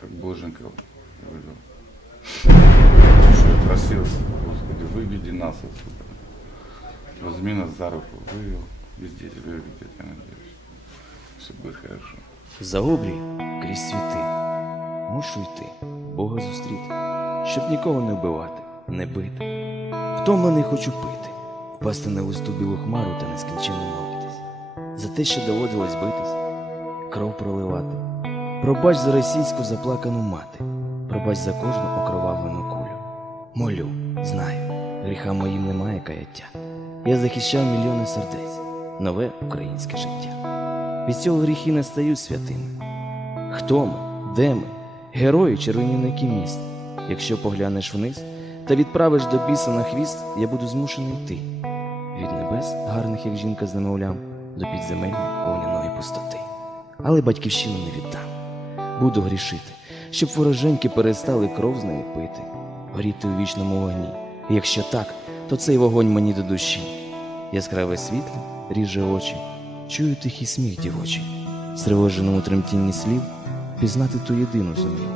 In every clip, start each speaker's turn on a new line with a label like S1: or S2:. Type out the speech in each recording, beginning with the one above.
S1: как боженька вывел. Что я просился, Господи, выведи нас отсюда. Возьми нас за руку, вывел. И здесь выведет, я надеюсь. Все будет хорошо.
S2: За обрій крізь світи. Мушу йти, Бога зустріти, щоб нікого не вбивати, не бити. Втомлений хочу пити, впасти на густу білу хмару та нескінченно молитись. За те, що доводилось битись, кров проливати. Пробач за російську заплакану мати, пробач за кожну окровавлену кулю. Молю, знаю, гріхам моїм немає каяття. Я захищав мільйони сердець, нове українське життя. Від цього гріхи не стають святими. Хто ми? Де ми? Герої чи руйнівники міст? Якщо поглянеш вниз та відправиш до біса на хвіст, я буду змушений йти. Від небес, гарних, як жінка з немовлям, до підземелля повняної пустоти. Але батьківщину не віддам. Буду грішити, щоб вороженьки перестали кров з неї пити, горіти у вічному вогні. Якщо так, то цей вогонь мені до душі. Яскраве світло ріже очі, чую тихий сміх дівочий, стривоженому тремтінні слів пізнати ту єдину зумів.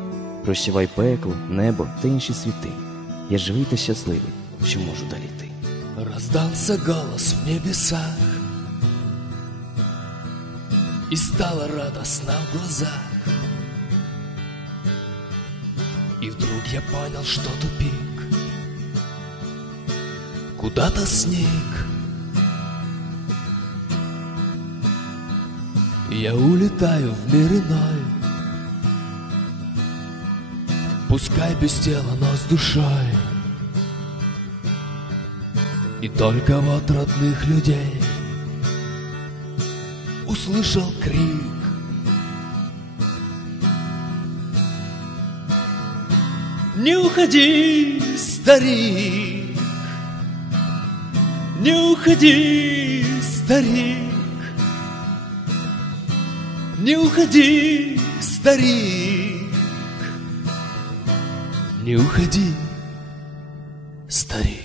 S2: Прощавай пекло, небо та інші світи. Я живий та щасливий, що можу далі йти.
S3: Раздался голос в небесах И стало радостно в глазах я понял, что тупик. Куда-то сник. Я улетаю в мир иной. Пускай без тела, но с душой. И только вот родных людей Услышал крик Не уходи, старик. Не уходи, старик. Не уходи, старик. Не уходи, старик